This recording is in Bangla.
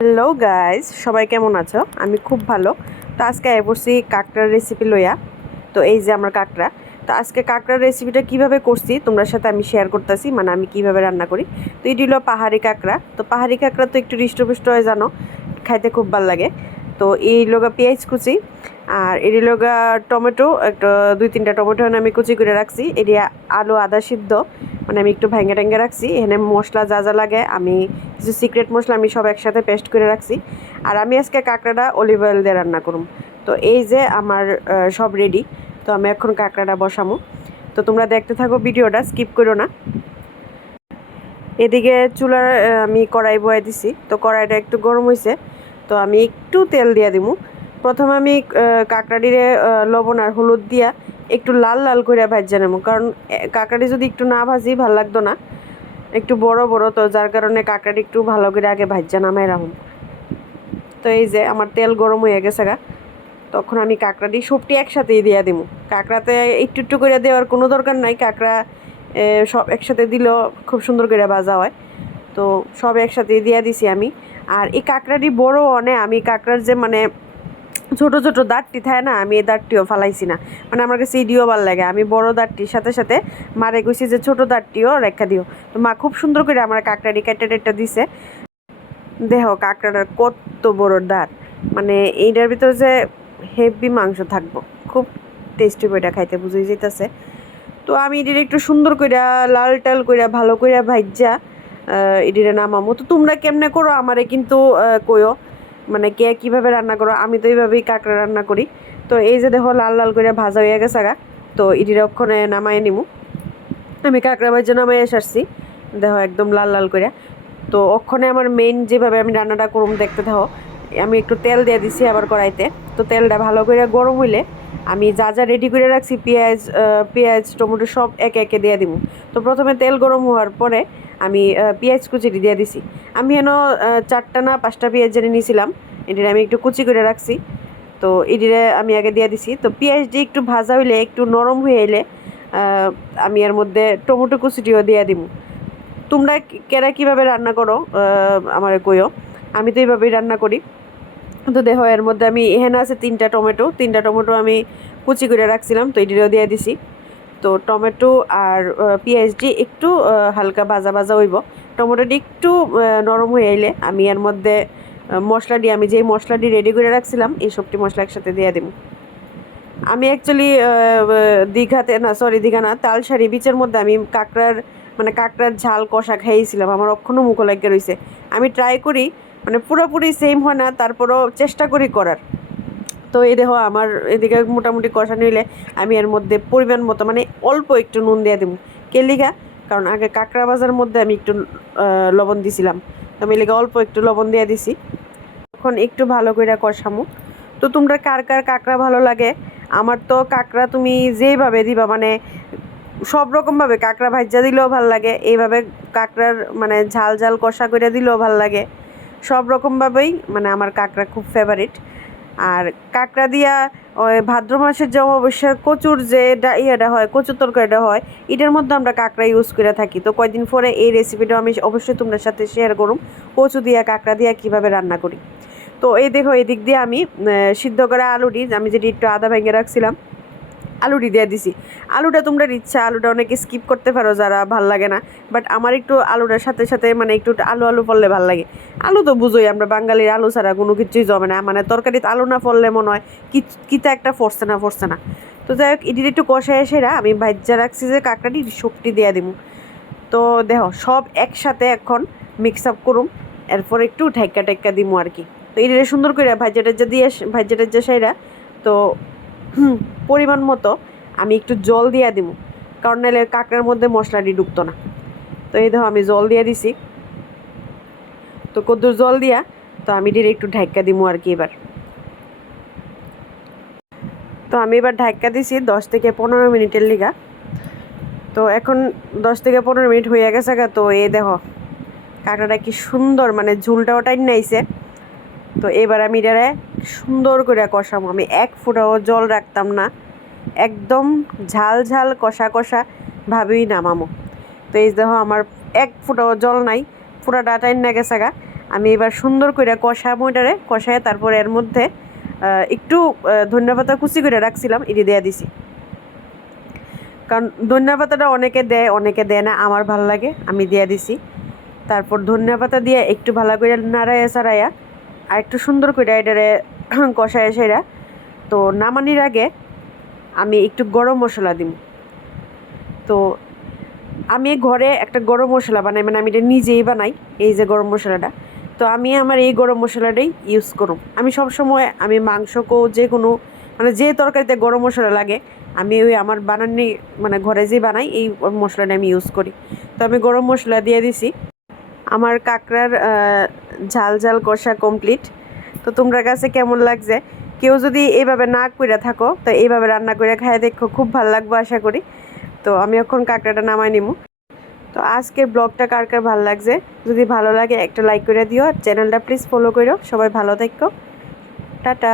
হ্যালো গাইস, সবাই কেমন আছো? আমি খুব ভালো। তো আজকে বসছি কাঁকড়ার রেসিপি লইয়া। তো এই যে আমার কাঁকড়া। তো আজকে কাঁকড়ার রেসিপিটা কিভাবে করছি তোমরা সাথে আমি শেয়ার করতেছি, মানে আমি কিভাবে রান্না করি। তো এটি হলো পাহাড়ি কাঁকড়া। তো পাহাড়ি কাঁকড়া তো একটু হৃষ্টপুষ্ট হয়, জানো, খাইতে খুব ভালো লাগে। তো এই লোগা পেঁয়াজ কুচি আর এটি লোগা টমেটো, একটা 2-3টা টমেটো আমি কুচি করে রাখছি। এটি আলু আদা সিদ্ধ, মানে আমি একটু ভেঙে টেঙ্গে রাখছি। এখানে মশলা যা যা লাগে আমি কিছু সিক্রেট মশলা আমি সব একসাথে পেস্ট করে রাখছি। আর আমি আজকে কাঁকড়াটা অলিভ অয়েল দিয়ে রান্না করুম। তো এই যে আমার সব রেডি। তো আমি এখন কাঁকড়াটা বসামো। তো তোমরা দেখতে থাকো, ভিডিওটা স্কিপ করো না। এদিকে চুলার আমি কড়াই বয়াই দিছি। তো কড়াইটা একটু গরম হয়েছে, তো আমি একটু তেল দিয়ে দিব। প্রথমে আমি কাঁকড়াটিরে লবণ আর হলুদ দিয়া একটু লাল লাল করে ভাজা নেবো, কারণ কাঁকড়াটি যদি একটু না ভাজি ভাল লাগতো না। একটু বড় বড়, তো যার কারণে কাঁকড়াটি একটু ভালো করে আগে ভাজা নামাই রাখুন। তো এই যে আমার তেল গরম হয়ে গেছে গা, তখন আমি কাঁকড়াটি সবটি একসাথেই দিয়ে দিব। কাঁকড়াতে একটু একটু করে দেওয়ার কোনো দরকার নাই, কাঁকড়া সব একসাথে দিলেও খুব সুন্দর করে ভাজা হয়। তো সব একসাথেই দিয়ে দিছি আমি। আর এই কাঁকড়াটি বড় অনেক, আমি কাঁকড়ার যে মানে ছোট ছোট দাঁতটি থাকে না, আমি এই দাঁতটিও ফালাইছি না। মানে আমার কাছে ইডিও ভালো লাগে, আমি বড় দাঁতটির সাথে সাথে মারে কইছি যে ছোট দাঁতটিও রেখা দিও। তো মা খুব সুন্দর করে আমার কাঁকড়াটি কেটে টেটে দিছে। দেহ কাঁকড়াটার কত বড় দাঁত, মানে এইটার ভিতরে যে হেভি মাংস থাকবো, খুব টেস্টি বইটা খাইতে বুঝেই যেতেছে। তো আমি এটির একটু সুন্দর কইরা লাল টাল কইরা ভালো কইরা ভাইজা এটিরে নামামো। তো তোমরা কেমনে করো আমারে কিন্তু কইও, মানে কে কীভাবে রান্না করো। আমি তো এইভাবেই কাঁকড়া রান্না করি। তো এই যে দেখো লাল লাল করে ভাজা হয়ে গেছে গা। তো এটির অক্ষণে নামাই নিমু। আমি কাঁকড়া ভাজা নামাই এসে দেখো একদম লাল লাল করে। তো ওখানে আমার মেইন যেভাবে আমি রান্নাটা করুম দেখতে থাকো। আমি একটু তেল দিয়ে দিছি আবার কড়াইতে। তো তেলটা ভালো করে গরম হইলে আমি যা যা রেডি করে রাখছি, পেঁয়াজ টমেটো সব একে একে দিয়ে দিব। তো প্রথমে তেল গরম হওয়ার পরে আমি পেঁয়াজ কুচিটি দিয়ে দিছি। আমি যেন 4টা না 5টা পেঁয়াজ জেনে নিয়েছিলাম, এটির আমি একটু কুচি করে রাখছি। তো এটিরে আমি আগে দিয়ে দিছি। তো পেঁয়াজটি একটু ভাজা হইলে একটু নরম হয়ে এলে আমি এর মধ্যে টমেটো কুচিটিও দিয়ে দিব। তোমরা কেরা কীভাবে রান্না করো আমার কইও। আমি তো এইভাবেই রান্না করি। তো দেখো এর মধ্যে আমি এখানে আছে 3টা টমেটো আমি কুচি করে রাখছিলাম, তো এটিও দিয়ে দিছি। তো টমেটো আর পেঁয়াজটি একটু হালকা ভাজা ভাজা হইব। টমেটোটি একটু নরম হয়ে এলে আমি এর মধ্যে মশলাটি, আমি যেই মশলাটি রেডি করে রাখছিলাম এই সবটি মশলা একসাথে দিয়ে দেবো। আমি অ্যাকচুয়ালি দীঘা না, তালসারি বিচের মধ্যে আমি কাঁকড়ার ঝাল কষা খাইয়েছিলাম। আমার এখনও মুখ লাগিয়ে রয়েছে। আমি ট্রাই করি, মানে পুরোপুরি সেম হয় না, তারপরও চেষ্টা করি করার। তো এই দেখো আমার এদিকে মোটামুটি কষা নিলে আমি এর মধ্যে পরিমাণ মতো, মানে অল্প একটু নুন দিয়ে দেবো। কেলিগা, কারণ আগে কাঁকড়া ভাজার মধ্যে আমি একটু লবণ দিছিলাম। তো আমি এলাকা অল্প একটু লবণ দিয়ে দিছি। এখন একটু ভালো করে কষামো। তো তোমরা কার কার কাঁকড়া ভালো লাগে? আমার তো কাঁকড়া তুমি যেইভাবে দিবা, মানে সব রকমভাবে কাঁকড়া ভাজা দিলেও ভাল লাগে, এইভাবে কাঁকড়ার মানে ঝাল ঝাল কষা করে দিলেও ভাল লাগে। সব রকমভাবেই মানে আমার কাঁকড়া খুব ফেভারিট। আর কাঁকড়া দিয়া ওই ভাদ্র মাসের যে অমাবস্যার কচুর যে ইয়েটা হয়, কচুর তরকারিটা হয়, এটার মধ্যে আমরা কাঁকড়া ইউজ করে থাকি। তো কয়েকদিন পরে এই রেসিপিটা আমি অবশ্যই তোমাদের সাথে শেয়ার করুম, কচু দিয়া কাঁকড়া দিয়া কীভাবে রান্না করি। তো এই দেখো এদিক দিয়ে আমি সিদ্ধ করা আলুটি, আমি যেটি একটু আদা ভেঙে রাখছিলাম, আলুটি দিয়ে দিছি। আলুটা তোমরা ইচ্ছা, আলুটা অনেকে স্কিপ করতে পারো যারা ভাল লাগে না। বাট আমার একটু আলুটার সাথে সাথে মানে একটু আলু আলু পড়লে ভাল লাগে। আলু তো বুঝোই, আমরা বাঙালির আলু ছাড়া কোনো কিছুই জমে না, মানে তরকারিতে আলু না পড়লে মনে হয় কিতা একটা ফরছে না। তো যাই হোক, এটির একটু কষায় সেরা আমি ভাজ্যা রাখছি যে কাঁকড়াটি সবটি দিয়ে দিব। তো দেখো সব একসাথে এখন মিক্স আপ করুম, এরপর একটু ঢাক্কা টেক্কা দিমু আর কি। তো এটিরে সুন্দর করে ভাজ্যা টাজ্যা সেরা। তো পরিমাণ মতো আমি একটু জল দিয়ে দিব, কারণ নাহলে কাঁকড়ার মধ্যে মশলাটি ঢুকতো না। তো এই দেখো আমি জল দিয়ে দিছি। তো কদ্দুর জল দিয়া তো আমি এটির একটু ঢাক্কা দিমু আর কি এবার। তো আমি এবার ঢাক্কা দিছি 10 থেকে 15 মিনিটের লিগা। তো এখন 10 থেকে 15 মিনিট হয়ে গেছে গা। তো এই দেখো কাঁকড়াটা কি সুন্দর, মানে ঝুলটাও টাইট নাইছে। তো এবার আমি এটারে সুন্দর করে কষাবো, আমি এক ফোঁটাও জল রাখতাম না, একদম ঝাল ঝাল কষা কষা ভাবেই নামামো। তো এই দেখো আমার এক ফোঁটাও জল নাই, পুরা টাইন না গেছে গা। আমি এবার সুন্দর করে কষায় তারপর এর মধ্যে একটু ধনিয়া পাতা কুচি করে রাখছিলাম এটি দেয়া দিছি। কারণ ধনিয়া পাতাটা অনেকে দেয় না, আমার ভালো লাগে আমি দেয়া দিছি। তারপর ধনিয়া পাতা দিয়ে একটু ভালো করে নাড়াইয়া চাড়াইয়া আর একটু সুন্দর করে এটারে কষায় সেরা। তো নামানির আগে আমি একটু গরম মশলা দিব। তো আমি ঘরে একটা গরম মশলা বানাই, মানে আমি এটা নিজেই বানাই, এই যে গরম মশলাটা। তো আমি আমার এই গরম মশলাটাই ইউজ করব। আমি সবসময় আমি মাংসকো যে কোনো মানে যে তরকারিতে গরম মশলা লাগে আমি ওই আমার বানানি মানে ঘরে যে বানাই এই মশলাটা আমি ইউজ করি। তো আমি গরম মশলা দিয়ে দিছি। আমার কাঁকড়ার ঝাল ঝাল কষা কমপ্লিট। তো তোমরা কাছে কেমন লাগছে? কেউ যদি এইভাবে না করে থাকো তো এইভাবে রান্না করে খায় দেখো, খুব ভালো লাগবে আশা করি। তো আমি এখন কাঁকড়াটা নামাই নিমু। তো আজকের ব্লগটা কার কার ভালো লাগছে, যদি ভালো লাগে একটা লাইক করে দিও, আর চ্যানেলটা প্লিজ ফলো করো। সবাই ভালো থেকো, টাটা।